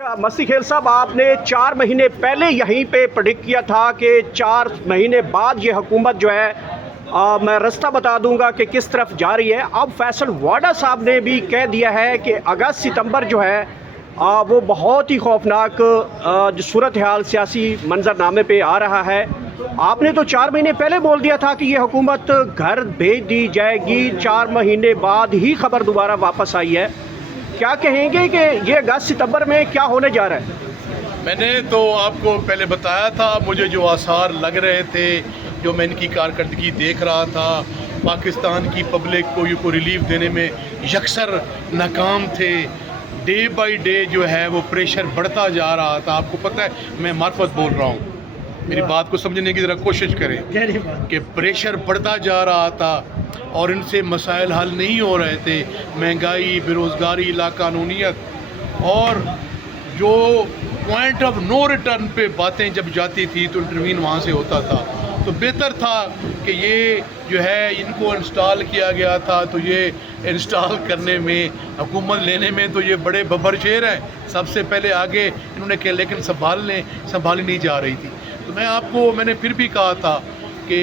मस्ती खेल साहब, आपने 4 महीने पहले यहीं पे प्रेडिक्ट किया था कि 4 महीने बाद ये हुकूमत जो है मैं रास्ता बता दूंगा कि किस तरफ जा रही है। अब फैसल वाडा साहब ने भी कह दिया है कि अगस्त सितंबर जो है वो बहुत ही खौफनाक जो सूरत हाल सियासी मंजरनामे पे आ रहा है। आपने तो 4 महीने पहले बोल दिया था कि ये हुकूमत घर भेज दी जाएगी, 4 महीने बाद ही खबर दोबारा वापस आई है। क्या कहेंगे कि ये अगस्त सितंबर में क्या होने जा रहा है? मैंने तो आपको पहले बताया था, मुझे जो आसार लग रहे थे, जो मैं इनकी कारकर्दगी देख रहा था, पाकिस्तान की पब्लिक को रिलीफ देने में यकसर नाकाम थे। डे बाय डे जो है वो प्रेशर बढ़ता जा रहा था। आपको पता है मैं मार्फत बोल रहा हूँ, मेरी बात को समझने की ज़रा कोशिश करें कि प्रेशर बढ़ता जा रहा था और इनसे मसाइल हल नहीं हो रहे थे। महंगाई, बेरोज़गारी, लाकानूनियत और जो पॉइंट ऑफ नो रिटर्न पे बातें जब जाती थी तो इंटरवीन वहाँ से होता था। तो बेहतर था कि ये जो है इनको इंस्टॉल किया गया था, तो ये इंस्टॉल करने में, हुकूमत लेने में तो ये बड़े बब्बर शेर हैं, सबसे पहले आगे इन्होंने किया, लेकिन संभाली नहीं जा रही थी। तो मैंने फिर भी कहा था कि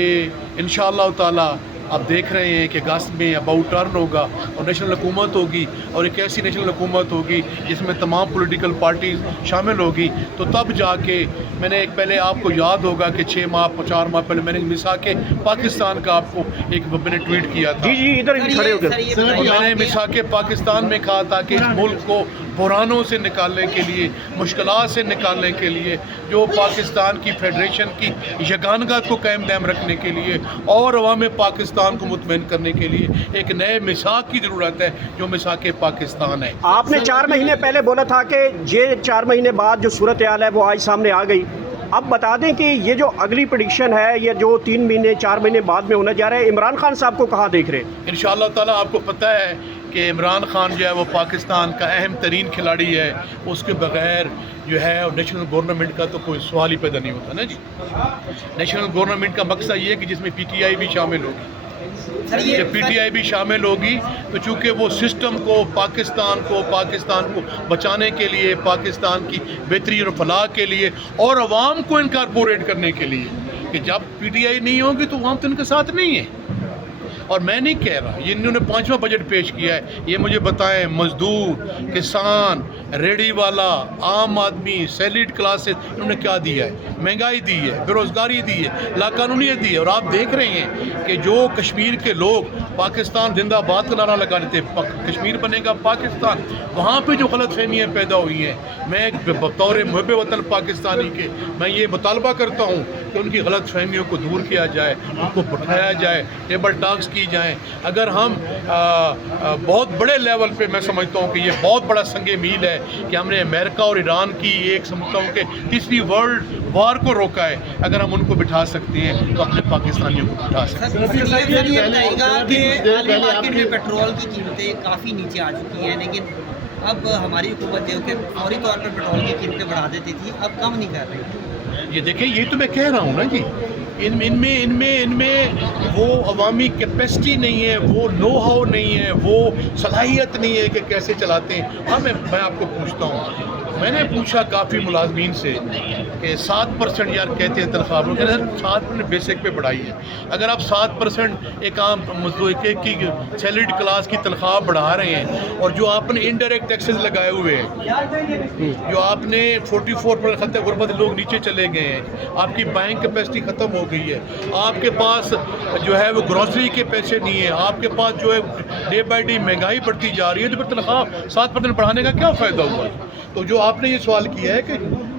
इंशाअल्लाह ताला आप देख रहे हैं कि अगस्त में अबाउट टर्न होगा और नेशनल हुकूमत होगी, और एक ऐसी नेशनल हुकूमत होगी जिसमें तमाम पॉलिटिकल पार्टीज शामिल होगी। तो तब जाके मैंने एक पहले आपको याद होगा कि 4 माह पहले मैंने मिसाके पाकिस्तान का आपको एक मैंने ट्वीट किया था। जी इधर खड़े हो गए। और मैंने मिसाके पाकिस्तान में कहा था कि इस मुल्क को बुरानों से निकालने के लिए, मुश्किलात से निकालने के लिए, जो पाकिस्तान की फेडरेशन की यगानगत को कायम दायम रखने के लिए और अवाम पाकिस्तान को मुतमईन करने के लिए एक नए मिसाक की ज़रूरत है, जो मिसाक पाकिस्तान है। आपने 4 महीने पहले बोला था कि ये 4 महीने बाद जो सूरत हाल है वो आज सामने आ गई। अब बता दें कि ये जो अगली प्रेडिक्शन है, ये जो 3 महीने 4 महीने बाद में होने जा रहा है, इमरान खान साहब को कहाँ देख रहे हैं? इंशाअल्लाह ताला आपको पता है कि इमरान खान जो है वो पाकिस्तान का अहम तरीन खिलाड़ी है, उसके बगैर जो है नेशनल गवर्नमेंट का तो कोई सवाल ही पैदा नहीं होता ना जी। नेशनल गवर्नमेंट का मकसद ये है कि जिसमें PTI भी शामिल होगी। जब PTI भी शामिल होगी तो चूँकि वो सिस्टम को, पाकिस्तान को बचाने के लिए, पाकिस्तान की बेहतरी और फलाह के लिए और अवाम को इनकारपोरेट करने के लिए, कि जब PTI नहीं होगी तो अवाम तो इनके साथ नहीं है। और मैं नहीं कह रहा, ये इन्होंने 5वां बजट पेश किया है, ये मुझे बताएं मजदूर, किसान, रेडी वाला, आम आदमी, सैलरीड क्लासेस, इन्होंने क्या दिया है? महंगाई दी है, बेरोज़गारी दी है, लाकानूनियत दी है। और आप देख रहे हैं कि जो कश्मीर के लोग पाकिस्तान जिंदाबाद का नारा लगा रहे थे, कश्मीर बनेगा पाकिस्तान, वहाँ पे जो गलत फहमियाँ पैदा हुई हैं, मैं बतौर मुहब्बे वतन पाकिस्तानी के मैं ये मुतालबा करता हूँ कि उनकी गलत फहमियों को दूर किया जाए, उनको बिठाया जाए, टेबल टॉक्स की जाए। अगर हम बहुत बड़े लेवल पे, मैं समझता हूँ कि ये बहुत बड़ा संगे मील है कि हमने अमेरिका और ईरान की एक समझता हूँ कि तीसरी वर्ल्ड वार को रोका है। अगर हम उनको बिठा सकते हैं तो अपने पाकिस्तानियों को बिठा सकते हैं। मार्केट में पेट्रोल की कीमतें काफ़ी नीचे आ चुकी हैं, लेकिन अब हमारी हुकूमत जो कि फौरी तौर पर पेट्रोल की कीमतें बढ़ा देती थी, अब कम नहीं कर रही। ये देखें, ये तो मैं कह रहा हूँ ना जी, इनमें वो अवामी कैपेसिटी नहीं है, वो नो हाउ नहीं है, वो सलाहियत नहीं है कि कैसे चलाते हैं। हाँ, मैं आपको पूछता हूँ, मैंने पूछा काफ़ी मुलाजमीन से कि 7% यार कहते हैं तनख्वाह, 7% बेसिक पे बढ़ाई है। अगर आप 7% एक आम मजदूर की सैलरीड क्लास की तनख्वाह बढ़ा रहे हैं, और जो आपने इनडायरेक्ट टैक्सेस लगाए हुए हैं, जो आपने 44% खत्म गुरबत, लोग नीचे चले गए हैं, आपकी बाइंग कैपेसिटी ख़त्म हो गई है, आपके पास जो है वो ग्रॉसरी के पैसे नहीं है, आपके पास जो है डे बाई डे महंगाई बढ़ती जा रही है, तो फिर तनख्वाह 7% बढ़ाने का क्या फ़ायदा हुआ? तो जो आपने ये सवाल किया है कि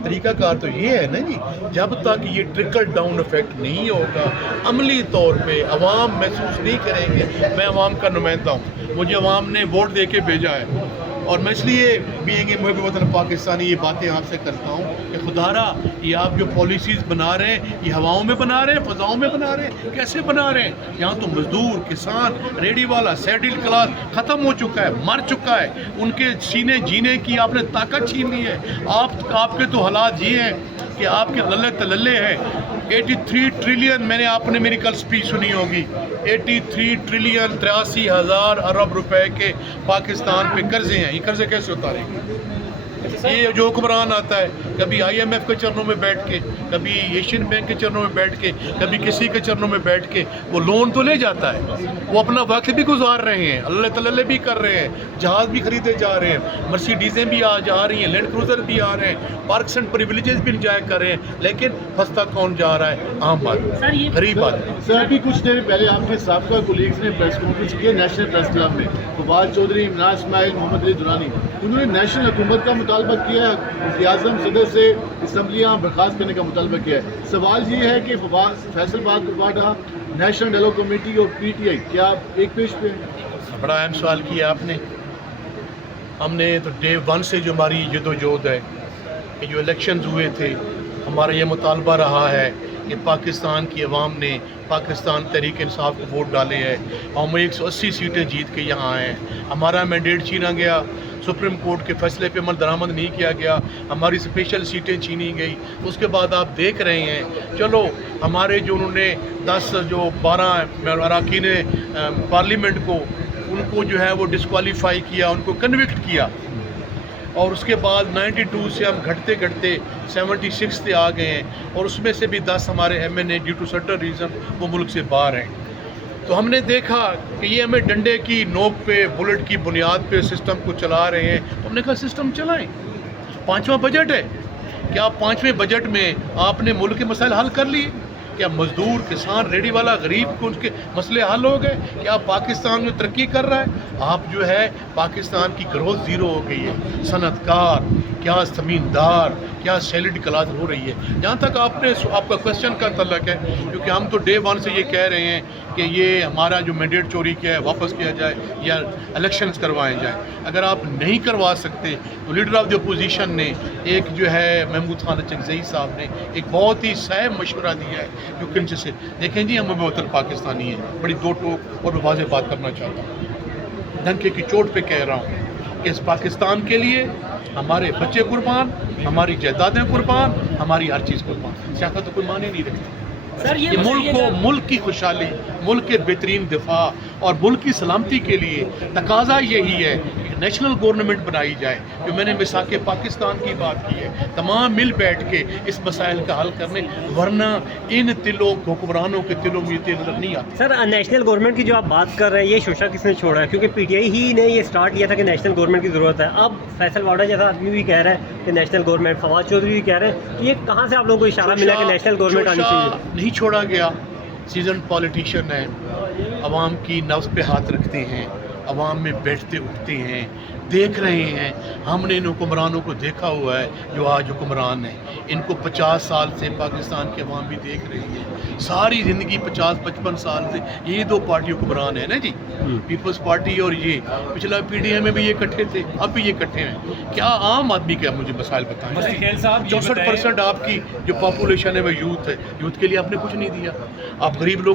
तरीक़ाकार तो ये है ना जी, जब तक ये ट्रिकल डाउन इफेक्ट नहीं होगा, अमली तौर पे अवाम महसूस नहीं करेंगे। मैं अवाम का नुमाइंदा हूँ, मुझे अवाम ने वोट दे के भेजा है, और मैं इसलिए बीइंग ए मुहब्बे वतन पाकिस्तानी ये बातें आपसे करता हूँ कि खुदारा ये आप जो पॉलिसीज़ बना रहे हैं, ये हवाओं में बना रहे हैं, फ़ज़ाओं में बना रहे हैं, कैसे बना रहे हैं? यहाँ तो मज़दूर, किसान, रेडी वाला, सैलरीड क्लास ख़त्म हो चुका है, मर चुका है, उनके सीने जीने की आपने ताकत छीन ली है। आपके तो हालात ये हैं कि आपके लल्ले तलल्ले हैं। 83 ट्रिलियन, आपने मेरी कल स्पीच सुनी होगी, 83 ट्रिलियन 83,000 अरब रुपए के पाकिस्तान पे कर्जे हैं। ये कर्जे कैसे उतारेंगे? یہ جو حکمران آتا ہے کبھی IMF کے چرنوں میں بیٹھ کے, کبھی ایشین بینک کے چرنوں میں بیٹھ کے, کبھی کسی کے چرنوں میں بیٹھ کے وہ لون تو لے جاتا ہے, وہ اپنا وقت بھی گزار رہے ہیں, اللہ تعالی بھی کر رہے ہیں, جہاز بھی خریدے جا رہے ہیں, مرسیڈیزیں بھی جا رہی ہیں, لینڈ کروزر بھی آ رہے ہیں, پارکس اینڈ پریویلیجز بھی انجوائے کر رہے ہیں, لیکن پھنستا کون جا رہا ہے؟ عام آدمی, غریب آدمی. سر ابھی کچھ دیر پہلے آپ کے سابقہ کولیگز نے پریس کانفرنس کی ہے نیشنل پریس کلب میں, فواد چودھری, عمران اسماعیل, محمد علی درانی, انہوں نے نیشنل حکومت کا مطالبہ کیا ہے, وزیر اعظم صدر سے اسمبلیاں برخاست کرنے کا مطالبہ کیا ہے. سوال یہ ہے کہ فیصل باغ نیشنل ڈائلاگ کمیٹی اور PTI کیا ایک پیش پہ؟ بڑا اہم سوال کیا آپ نے. ہم نے تو ڈے 1 سے جو ہماری جدوجہد ہے کہ جو الیکشنز ہوئے تھے, ہمارا یہ مطالبہ رہا ہے کہ پاکستان کی عوام نے پاکستان تحریک انصاف کو ووٹ ڈالے ہیں, ہم 180 سیٹیں جیت کے یہاں آئے ہیں. ہمارا مینڈیٹ چھینا گیا, سپریم کورٹ کے فیصلے پہ عمل درآمد نہیں کیا گیا, ہماری اسپیشل سیٹیں چھینی گئی. اس کے بعد آپ دیکھ رہے ہیں, چلو ہمارے جو انہوں نے 12 اراکین پارلیمنٹ کو, ان کو جو ہے وہ ڈسکوالیفائی کیا, ان کو کنوکٹ کیا, اور اس کے بعد 92 سے ہم گھٹتے گھٹتے 76 پہ آ گئے ہیں, اور اس میں سے بھی 10 ہمارے MNA due to certain reason وہ ملک سے باہر ہیں. تو ہم نے دیکھا کہ یہ ہمیں ڈنڈے کی نوک پہ, بلٹ کی بنیاد پہ سسٹم کو چلا رہے ہیں. تو ہم نے کہا سسٹم چلائیں, 5واں بجٹ ہے, کیا 5ویں بجٹ میں آپ نے ملک کے مسائل حل کر لیے؟ کیا مزدور, کسان, ریڑھی والا, غریب کو ان کے مسئلے حل ہو گئے؟ کیا پاکستان جو ترقی کر رہا ہے؟ آپ جو ہے پاکستان کی گروتھ زیرو ہو گئی ہے. صنعت کار, کیا زمیندار, کیا سیلڈ کلاس ہو رہی ہے. جہاں تک آپ کا کوشچن کا تعلق ہے, کیونکہ ہم تو ڈے 1 سے یہ کہہ رہے ہیں کہ یہ ہمارا جو مینڈیٹ چوری کیا ہے واپس کیا جائے یا الیکشنز کروائے جائیں. اگر آپ نہیں کروا سکتے تو لیڈر آف دی اپوزیشن نے ایک جو ہے محمود خان اچکزئی صاحب نے ایک بہت ہی صائب مشورہ دیا ہے, جو کنچ سے دیکھیں جی, ہم وطن پاکستانی ہیں. بڑی دو ٹوک اور واضح بات کرنا چاہتا ہوں, ڈنکے کی چوٹ پہ کہہ رہا ہوں کہ اس پاکستان کے لیے ہمارے بچے قربان, ہماری جائیدادیں قربان, ہماری ہر چیز قربان. سیاست تو کوئی معنی نہیں رکھتی. یہ ملک کو, ملک کی خوشحالی, ملک کے بہترین دفاع اور ملک کی سلامتی کے لیے تقاضا یہی ہے کہ نیشنل گورنمنٹ بنائی جائے. جو میں نے میثاق پاکستان کی بات کی ہے, تمام مل بیٹھ کے اس مسائل کا حل کرنے, ورنہ ان حکمرانوں کے دلوں میں یہ تیل نظر نہیں آتا. سر نیشنل گورنمنٹ کی جو آپ بات کر رہے ہیں, یہ شوشہ کس نے چھوڑا ہے؟ کیونکہ PTI ہی نے یہ سٹارٹ کیا تھا کہ نیشنل گورنمنٹ کی ضرورت ہے. اب فیصل واڈا جیسا آدمی بھی کہہ رہا ہے کہ نیشنل گورنمنٹ, فواد چودھری بھی کہہ رہے ہیں کہ یہ کہاں سے آپ لوگوں کو اشارہ ملا کہ نیشنل گورنمنٹ آنی چاہیے؟ نہیں چھوڑا گیا. سیزن پالیٹیشین ہے, عوام کی نبض پہ ہاتھ رکھتے ہیں, عوام میں بیٹھتے اٹھتے ہیں, دیکھ رہے ہیں. ہم نے ان حکمرانوں کو دیکھا ہوا ہے جو آج حکمران ہیں. ان کو 50 سال سے پاکستان کی عوام بھی دیکھ رہی ہے. ساری زندگی 50-55 سال سے یہی 2 پارٹی حکمران ہیں نا جی, پیپلز پارٹی اور یہ. پچھلا PDI میں بھی یہ اکٹھے تھے, اب بھی یہ اکٹھے ہیں. کیا عام آدمی کا مجھے مسائل بتائیں. 64% آپ کی جو پاپولیشن ہے وہ یوتھ ہے. یوتھ کے لیے آپ نے کچھ نہیں دیا. آپ غریب لوگ